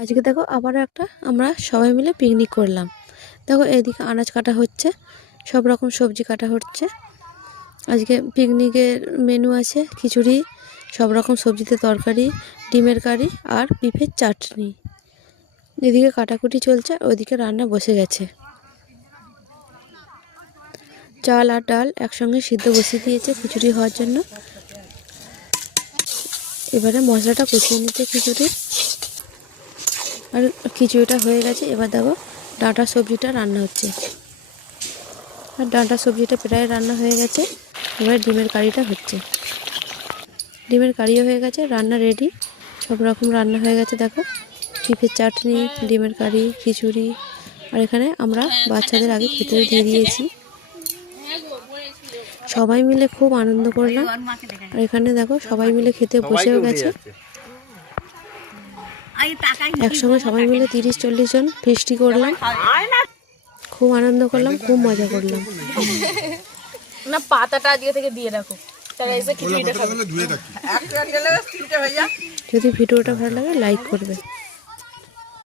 আজকে দেখো আবারও একটা আমরা সবাই মিলে পিকনিক করলাম। দেখো এইদিকে আনাজ কাটা হচ্ছে, সব রকম সবজি কাটা হচ্ছে। আজকে পিকনিকের মেনু আছে খিচুড়ি, সব রকম সবজিতে তরকারি, ডিমের কারি আর পিঁপের চাটনি। এদিকে কাটাকুটি চলছে, ওইদিকে রান্না বসে গেছে। চাল আর ডাল একসঙ্গে সিদ্ধ বসিয়ে দিয়েছে খিচুড়ি হওয়ার জন্য। এবারে মশলাটা কষিয়ে নিচ্ছে খিচুড়ির। আর খিচুড়িটা হয়ে গেছে। এবার দেখো ডাঁটা সবজিটা রান্না হচ্ছে। আর ডাঁটা সবজিটা প্রায় রান্না হয়ে গেছে। এবার ডিমের কারিটা হচ্ছে। ডিমের কারিও হয়ে গেছে, রান্না রেডি। সব রকম রান্না হয়ে গেছে। দেখো পিঁপের চাটনি, ডিমের কারি, খিচুড়ি। আর এখানে আমরা বাচ্চাদের আগে খেতে দিয়ে দিয়েছি। সবাই মিলে খুব আনন্দ করলাম। আর এখানে দেখো সবাই মিলে খেতে বসেও গেছে। একসঙ্গে সবাই মিলে 30-40 জন ফিস্টি করলাম। খুব আনন্দ করলাম, খুব মজা করলাম। না পাতাটা আজকে থেকে দিয়ে রাখো, তারা এসে খিচুড়িটা খাবে। যদি ভিডিওটা ভালো লাগে লাইক করবে।